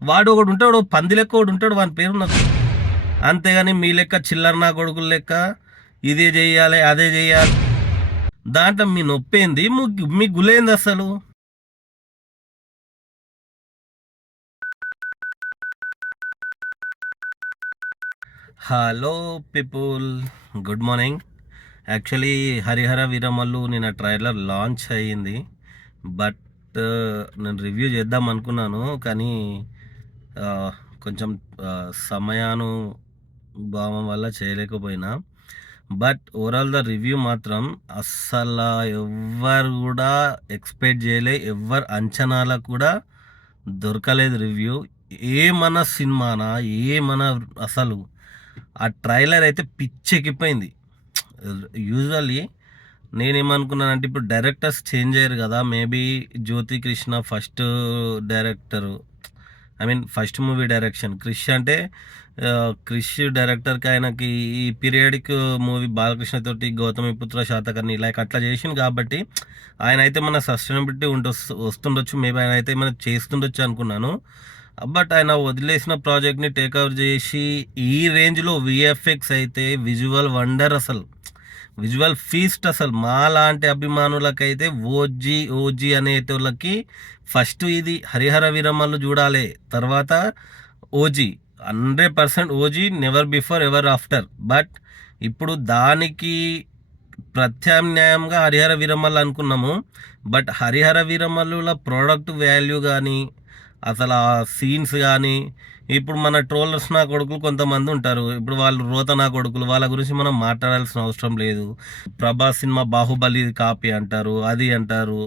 వాడు ఒకడు ఉంటాడు పంది లెక్క ఒకడు ఉంటాడు వాని పేరు నాకు అంతేగాని మీ లెక్క చిల్లర నా కొడుకుల లెక్క ఇదే చేయాలి అదే చేయాలి దాంట్లో మీ నొప్పేంది? మీ గులేంది అసలు? Hello people good morning. Actually Harihara Veeramallu నిన్న ట్రైలర్ లాంచ్ అయ్యింది. బట్ నేను రివ్యూ చేద్దాం అనుకున్నాను కానీ కొంచెం సమయానుభావం సమయాను భావం వల్ల చేయలేకపోయినా. బట్ ఓవరాల్ ద రివ్యూ మాత్రం అస్సలు ఎవ్వరు కూడా ఎక్స్పెక్ట్ చేయలే ఎవ్వరు అంచనాలకు కూడా దొరకలేదు రివ్యూ. ఏమన సినిమానా ఏమన అసలు ఆ ట్రైలర్ అయితే పిచ్చెక్కిపోయింది యూజువల్లీ నేనేమనుకున్నానంటే ఇప్పుడు డైరెక్టర్స్ చేంజ్ అయ్యారు కదా maybe Jyothi Krishna first director. I mean first movie direction. Krish అంటే క్రిష్ డైరెక్టర్కి ఆయనకి ఈ పీరియడిక్ మూవీ బాలకృష్ణ తోటి గౌతమి పుత్ర శాతకర్ణి లైక్ అట్లా చేసింది కాబట్టి ఆయన అయితే మన సస్టైనబిలిటీ ఉంట వస్తుండొచ్చు. మేబీ ఆయన అయితే ఏమైనా చేస్తుండొచ్చు అనుకున్నాను. బట్ ఆయన వదిలేసిన ప్రాజెక్ట్ని టేక్ఓవర్ చేసి ఈ రేంజ్లో విఎఫ్ఎక్స్ అయితే విజువల్ వండర్ అసలు. విజువల్ ఫీస్ట్ అసలు మా లాంటి అభిమానులకైతే ఓజీ ఓజీ అనేటోళ్ళకి ఫస్ట్ ఇది హరిహర విరమలు చూడాలి. తర్వాత OG hundred percent OG never before ever after. But ఇప్పుడు దానికి ప్రత్యామ్నాయంగా హరిహర విరమలు అనుకున్నాము. బట్ హరిహర విరమలుల ప్రోడక్ట్ వాల్యూ కానీ అసలు ఆ సీన్స్ కానీ ఇప్పుడు మన ట్రోలర్స్ నా కొడుకులు కొంతమంది ఉంటారు. ఇప్పుడు వాళ్ళు రోత నా కొడుకులు వాళ్ళ గురించి మనం మాట్లాడాల్సిన అవసరం లేదు. ప్రభాస్ సినిమా బాహుబలి కాపీ అంటారు అది అంటారు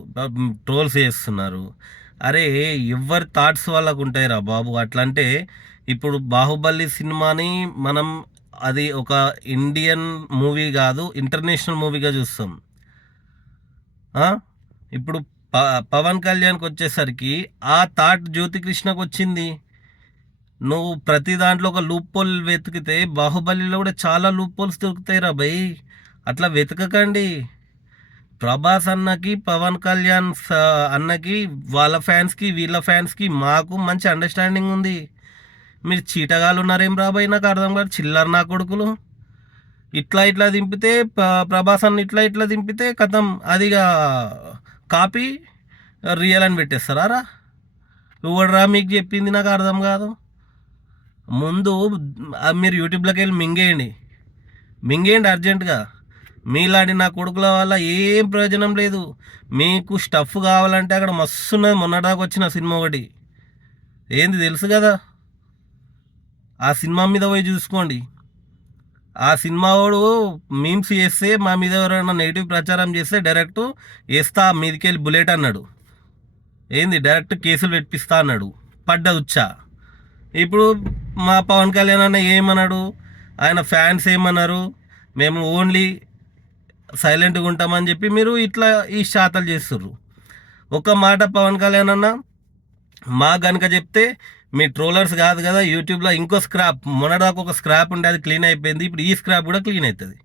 ట్రోల్స్ చేస్తున్నారు. అరే ఎవరి థాట్స్ వాళ్ళకు ఉంటాయి రా బాబు? అట్లా అంటే ఇప్పుడు బాహుబలి సినిమాని మనం అది ఒక ఇండియన్ మూవీ కాదు ఇంటర్నేషనల్ మూవీగా చూస్తాం. ఇప్పుడు ప పవన్ కళ్యాణ్కి వచ్చేసరికి ఆ థాట్ జ్యోతికృష్ణకు వచ్చింది. నువ్వు ప్రతి దాంట్లో ఒక లూప్ పోల్ వెతికితే బాహుబలిలో కూడా చాలా లూప్ పోల్స్ దొరుకుతాయి రా భయ్ అట్లా వెతకకండి. ప్రభాస్ అన్నకి పవన్ కళ్యాణ్ అన్నకి వాళ్ళ ఫ్యాన్స్కి వీళ్ళ ఫ్యాన్స్కి మాకు మంచి అండర్స్టాండింగ్ ఉంది. మీరు చీటగాళ్ళు ఉన్నారేం రాబాయ్ నాకు అర్థం కాదు. చిల్లర నా కొడుకులు. ఇట్లా ఇట్లా దింపితే ప్రభాస్ అన్న ఇట్లా ఇట్లా దింపితే కథం. అదిగా కాపీ రియల్ అని పెట్టేస్తారా? రా. ఎవడరా మీకు చెప్పింది నాకు అర్థం కాదు. ముందు మీరు యూట్యూబ్లోకి వెళ్ళి మింగేయండి. మింగేయండి అర్జెంటుగా. మీలాంటి నా కొడుకుల వల్ల ఏం ప్రయోజనం లేదు. మీకు స్టఫ్ కావాలంటే అక్కడ మస్తున్నది మొన్నటాకు వచ్చిన సినిమా ఒకటి. ఏంది తెలుసు కదా? ఆ సినిమా మీద పోయి చూసుకోండి. ఆ సినిమా వాడు మీమ్స్ చేస్తే మా మీద ఎవరైనా నెగిటివ్ ప్రచారం చేస్తే డైరెక్ట్ వేస్తా మీదకి వెళ్ళి బుల్లెట్ అన్నాడు. ఏంది? డైరెక్ట్ కేసులు పెట్టిస్తా అన్నాడు. పడ్డ ఉచ్చా. ఇప్పుడు మా పవన్ కళ్యాణ్ అన్న ఏమన్నాడు? ఆయన ఫ్యాన్స్ ఏమన్నారు? మేము ఓన్లీ సైలెంట్గా ఉంటామని చెప్పి మీరు ఇట్లా ఈ శాతలు చేస్తుర్రు. ఒక మాట పవన్ కళ్యాణ్ అన్న మా కనుక చెప్తే మీ ట్రోలర్స్ కాదు కదా యూట్యూబ్లో ఇంకో స్క్రాప్ మొన్నదాకా ఒక స్క్రాప్ ఉండే అది క్లీన్ అయిపోయింది. ఇప్పుడు ఈ స్క్రాప్ కూడా క్లీన్ అవుతుంది.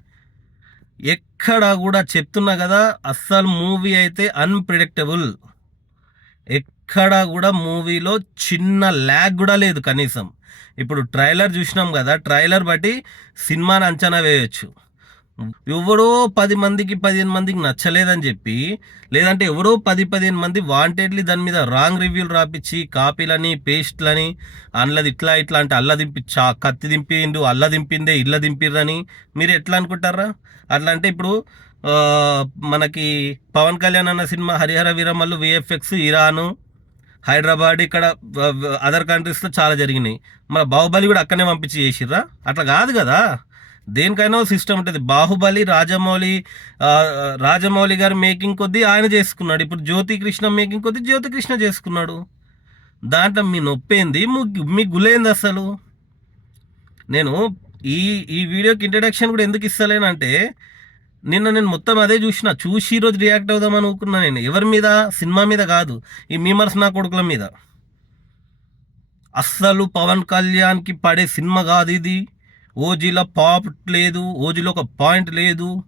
ఎక్కడ కూడా చెప్తున్నా కదా అస్సలు మూవీ అయితే అన్ప్రిడిక్టబుల్ ఎక్కడ కూడా మూవీలో చిన్న ల్యాగ్ కూడా లేదు కనీసం. ఇప్పుడు ట్రైలర్ చూసినాం కదా ట్రైలర్ బట్టి సినిమాని అంచనా వేయొచ్చు. ఎవడో పది మందికి పదిహేను మందికి నచ్చలేదని చెప్పి లేదంటే ఎవడో పది పదిహేను మంది వాంటెడ్లీ దాని మీద రాంగ్ రివ్యూలు రాపిచ్చి కాపీలని పేస్ట్లని అల్లది ఇట్లా ఇట్లా అంటే అల్ల దింపి చా కత్తి దింపిండు అల్ల దింపిందే ఇళ్ళ దింపిర్రని మీరు ఎట్లా అనుకుంటారా? అట్లా అంటే ఇప్పుడు మనకి పవన్ కళ్యాణ్ అన్న cinema Harihara Veeramallu VFX Iran Hyderabad ఇక్కడ అదర్ కంట్రీస్లో చాలా జరిగినాయి. మన బాహుబలి కూడా అక్కడనే పంపించి చేసిర్రా? అట్లా కాదు కదా? దేనికైనా సిస్టమ్ ఉంటుంది. బాహుబలి రాజమౌళి రాజమౌళి గారు మేకింగ్ కొద్దీ ఆయన చేసుకున్నాడు. ఇప్పుడు జ్యోతి కృష్ణ మేకింగ్ కొద్దీ జ్యోతి కృష్ణ చేసుకున్నాడు. దాంట్లో మీ నొప్పేంది? మీ గులేంది అసలు? నేను ఈ ఈ వీడియోకి ఇంట్రడక్షన్ కూడా ఎందుకు ఇస్తలేనంటే నిన్న నేను మొత్తం అదే చూసిన. చూసి ఈరోజు రియాక్ట్ అవుదాం అనుకున్నా నేను. ఎవరి మీద? సినిమా మీద కాదు. ఈ మీమర్స్ నా కొడుకుల మీద. అస్సలు పవన్ కళ్యాణ్కి పడే సినిమా కాదు ఇది. ఓజీలో పాప్ లేదు ఓజీలో ఒక పాయింట్ లేదు.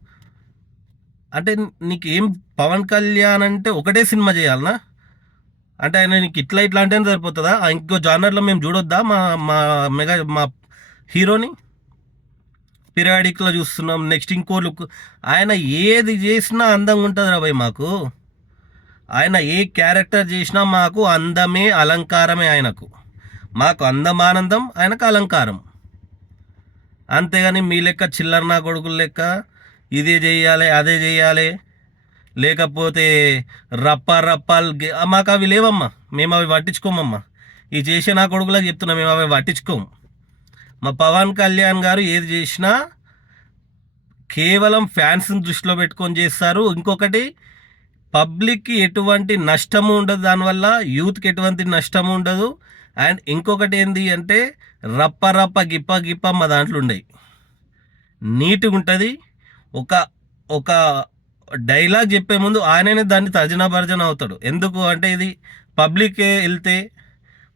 అంటే నీకు ఏం పవన్ కళ్యాణ్ అంటే ఒకటే సినిమా చేయాలనా? అంటే ఆయన నీకు ఇట్లా ఇట్లా అంటేనే సరిపోతుందా? ఆ ఇంకో జానర్లో మేము చూడొద్దా? మా మా మెగా మా హీరోని? పిరియాడిక్లో చూస్తున్నాం నెక్స్ట్ ఇంకో లుక్. ఆయన ఏది చేసినా అందంగా ఉంటుంది రా భయ్ మాకు. ఆయన ఏ క్యారెక్టర్ చేసినా మాకు అందమే అలంకారమే ఆయనకు. మాకు అందమానందం ఆయనకు అలంకారం. అంతేగాని మీ లెక్క చిల్లర నా కొడుకుల లెక్క ఇదే చేయాలి అదే చేయాలి. లేకపోతే రప్ప రప్పాలు మాకు అవి లేవమ్మా. మేము అవి పట్టించుకోమమ్మా. ఈ చేసే నా కొడుకులకు చెప్తున్నా మేము అవి పట్టించుకోము. మా పవన్ కళ్యాణ్ గారు ఏది చేసినా కేవలం ఫ్యాన్స్ని దృష్టిలో పెట్టుకొని చేస్తారు. ఇంకొకటి పబ్లిక్కి ఎటువంటి నష్టము ఉండదు. దానివల్ల యూత్కి ఎటువంటి నష్టము ఉండదు. అండ్ ఇంకొకటి ఏంటి అంటే రప్ప రప్ప గిప్ప గిప్ప మా దాంట్లో ఉండేవి నీట్గా ఉంటుంది. ఒక ఒక డైలాగ్ చెప్పే ముందు ఆయననే దాన్ని తర్జనా భర్జన అవుతాడు. ఎందుకు అంటే ఇది పబ్లిక్ వెళ్తే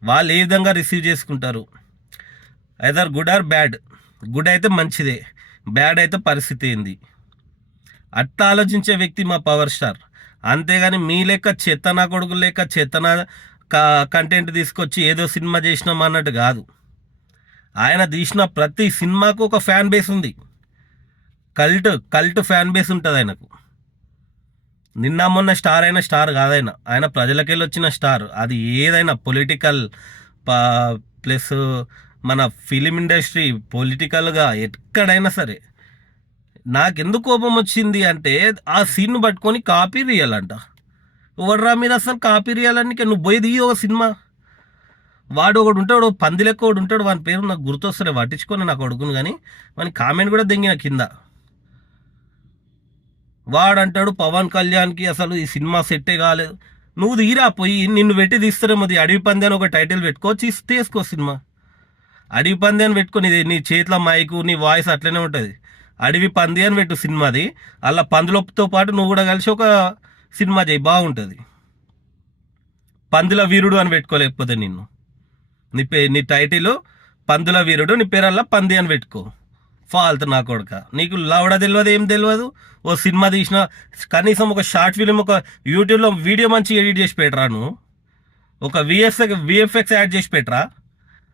వాళ్ళు ఏ విధంగా రిసీవ్ చేసుకుంటారు? Either good or bad good అయితే మంచిదే. బ్యాడ్ అయితే పరిస్థితి ఏంది? అట్లా ఆలోచించే వ్యక్తి మా పవర్ స్టార్ అంతేగాని మీ లెక్క చెత్తన కొడుకు లెక్క చెత్తన కంటెంట్ తీసుకొచ్చి ఏదో సినిమా చేసినాం అన్నట్టు కాదు. ఆయన తీసిన ప్రతి సినిమాకు ఒక ఫ్యాన్ బేస్ ఉంది. కల్ట్ కల్ట్ ఫ్యాన్ బేస్ ఉంటుంది ఆయనకు. నిన్న మొన్న స్టార్ అయిన స్టార్ కాదైన ఆయన. ప్రజలకెళ్ళి వచ్చిన స్టార్. అది ఏదైనా పొలిటికల్ ప్లస్ మన ఫిలిం ఇండస్ట్రీ పొలిటికల్గా ఎక్కడైనా సరే నాకెందుకు కోపం వచ్చింది అంటే ఆ సీన్ పట్టుకొని కాపీ తీయాలంట. ఎవడరా మీద అసలు కాపీ తీయాలని? నువ్వు పోయి తీయ ఒక సినిమా. వాడు ఒకడు ఉంటాడు పంది లెక్క ఒకడు ఉంటాడు వాని పేరు నాకు గుర్తొస్తలే పట్టించుకొని నాకు అడుగును కానీ వాని కామెంట్ కూడా దెంగిన కింద. వాడు అంటాడు పవన్ కళ్యాణ్కి అసలు ఈ సినిమా సెట్టే కాలేదు నువ్వు తీరా పోయి నిన్ను పెట్టి తీస్తారేమో అది అడవి పంది అని ఒక టైటిల్ పెట్టుకో తీసుకో సినిమా. అడవి పంది అని పెట్టుకో నీ నీ చేతిలో మైకు నీ వాయిస్ అట్లనే ఉంటుంది. అడవి పంది అని పెట్టు సినిమాది. అలా పందులతో పాటు నువ్వు కూడా కలిసి ఒక సినిమా చేయి బాగుంటుంది. పందుల వీరుడు అని పెట్టుకోలేకపోతే నిన్ను. నీ పే నీ టైటిల్ పందుల వీరుడు నీ పేరల్లా పంది అని పెట్టుకో. ఫాల్త్ నా కొడుక. నీకు లవడ తెలియదు ఏం తెలియదు ఓ సినిమా తీసిన కనీసం ఒక షార్ట్ ఫిలిం ఒక యూట్యూబ్లో వీడియో మంచి ఎడిట్ చేసి పెట్టరా నువ్వు? ఒక విఎఫ్ఎక్స్ విఎఫ్ఎక్స్ యాడ్ చేసి పెట్టరా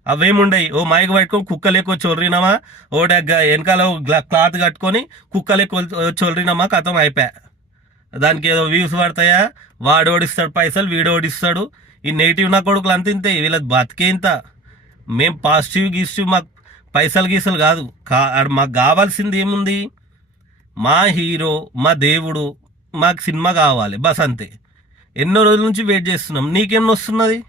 అవేముండయి? ఓ మైక్ పట్టుకొని కుక్క లెక్క చొర్రినామా ఓ డగ్గ వెనకాల క్లాత్ కట్టుకొని కుక్క లెక్క చొర్రినామా కథం అయిపోయా దానికి ఏదో వ్యూస్ పడతాయా? వాడు ఓడిస్తాడు పైసలు వీడు ఓడిస్తాడు. ఈ నెగిటివ్ నా కొడుకులు అంత ఇంతే వీళ్ళ బతికే ఇంత. మేం పాజిటివ్ గీస్టివ్ మాకు పైసలు గీసలు కాదు. కా ఆడ మాకు కావాల్సింది ఏముంది? మా హీరో మా దేవుడు మాకు సినిమా కావాలి బస్ అంతే. ఎన్నో రోజుల నుంచి వెయిట్ చేస్తున్నాం. నీకేం వస్తున్నది?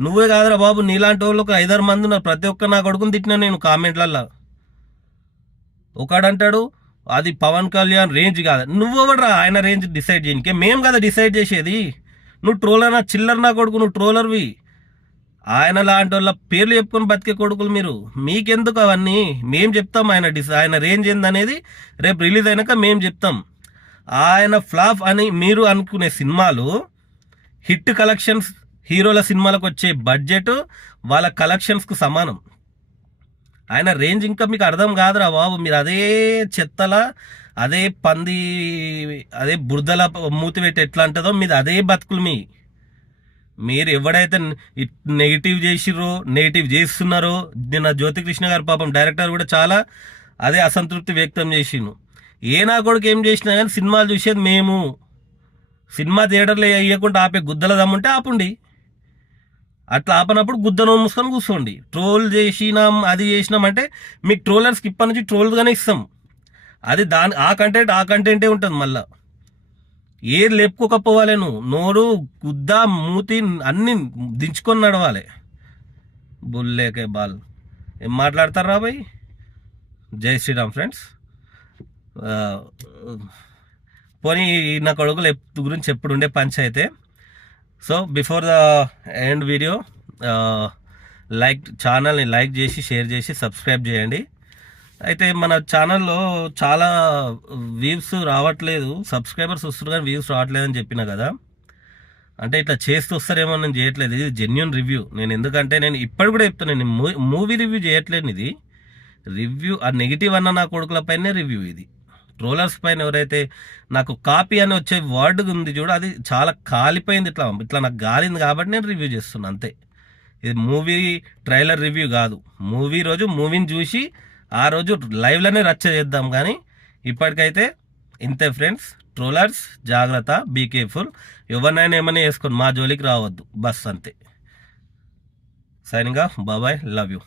నువ్వే కాదురా బాబు నీలాంటి వాళ్ళు ఒక ఐదారు మంది ఉన్నారు. ప్రతి ఒక్క నా కొడుకుని తిట్టినా నేను కామెంట్లల్లో. ఒకడంటాడు అది పవన్ కళ్యాణ్ రేంజ్ కాదు. నువ్వెవడరా? ఆయన రేంజ్ డిసైడ్ చేయనికే. మేము కదా డిసైడ్ చేసేది. నువ్వు ట్రోలర్ నా చిల్లర నా కొడుకు నువ్వు ట్రోలర్వి ఆయన లాంటి వాళ్ళ పేర్లు చెప్పుకొని బతికే కొడుకులు మీరు. మీకెందుకు అవన్నీ? మేము చెప్తాం ఆయన డిస్ ఆయన రేంజ్ ఏందనేది రేపు రిలీజ్ అయినాక మేము చెప్తాం. ఆయన ఫ్లాప్ అని మీరు అనుకునే సినిమాలు హిట్ కలెక్షన్స్ హీరోల సినిమాలకు వచ్చే బడ్జెట్ వాళ్ళ కలెక్షన్స్కు సమానం. ఆయన రేంజ్ ఇంకా మీకు అర్థం కాదురా బాబు మీరు అదే చెత్తలా అదే పంది అదే బురదల మూతి పెట్టి ఎట్లా అంటుందో మీది అదే బతుకులు మీ. మీరు ఎవడైతే నెగిటివ్ చేసిర్రో నెగిటివ్ చేస్తున్నారో నిన్న జ్యోతికృష్ణ గారు పాపం డైరెక్టర్ కూడా చాలా అదే అసంతృప్తి వ్యక్తం చేసిండు. ఏ నా కొడుకు ఏం చేసినా కానీ సినిమాలు చూసేది మేము. సినిమా థియేటర్లు వేయకుండా ఆపే గుద్దల దమ్ముంటే ఆపండి. అట్లా ఆపనప్పుడు గుద్దను మూసుకొని కూర్చోండి. ట్రోల్ చేసినాం అది చేసినాం అంటే మీకు ట్రోలర్స్కి ఇప్పటి నుంచి ట్రోల్గానే ఇస్తాం. అది దాని ఆ కంటెంట్ ఆ కంటెంటే ఉంటుంది మళ్ళా. ఏది లేపుకోకపోవాలి నువ్వు. నోరు గుద్ద మూతి అన్ని దించుకొని నడవాలి. బుల్లేకే బాల్. ఏం మాట్లాడతారు రాబాయ్ జై శ్రీరామ్ ఫ్రెండ్స్. పోనీ నా కొడుకులు ఎప్- గురించి ఎప్పుడు ఉండే పంచాయితే so before the end video like ఛానల్ని లైక్ చేసి షేర్ చేసి సబ్స్క్రైబ్ చేయండి. అయితే మన ఛానల్లో చాలా వ్యూస్ రావట్లేదు. సబ్స్క్రైబర్స్ వస్తున్నారు కానీ వ్యూస్ రావట్లేదు అని చెప్పిన కదా. అంటే ఇట్లా చేస్తూ వస్తారేమో నేను చేయట్లేదు. ఇది జెన్యున్ రివ్యూ నేను ఎందుకంటే నేను ఇప్పటి కూడా చెప్తాను నేను మూవీ రివ్యూ చేయట్లేను ఇది. రివ్యూ ఆ నెగిటివ్ అన్న నా కొడుకుల పైనే రివ్యూ ఇది. ట్రోలర్స్ పైన ఎవరైతే నాకు కాపీ అని వచ్చే వర్డ్ ఉంది చూడ అది చాలా కాలిపోయింది ఇట్లా ఇట్లా నాకు గాలింది కాబట్టి నేను రివ్యూ చేస్తున్నాను అంతే. ఇది మూవీ ట్రైలర్ రివ్యూ కాదు. మూవీ రోజు మూవీని చూసి ఆ రోజు లైవ్లోనే రచ్చ చేద్దాం కానీ ఇప్పటికైతే ఇంతే ఫ్రెండ్స్ ట్రోలర్స్ జాగ్రత్త బీ కేర్ఫుల్ ఎవరినైనా ఏమైనా వేసుకొని మా జోలికి రావద్దు. బస్ అంతే. సైన్గా బాబాయ్ లవ్ యూ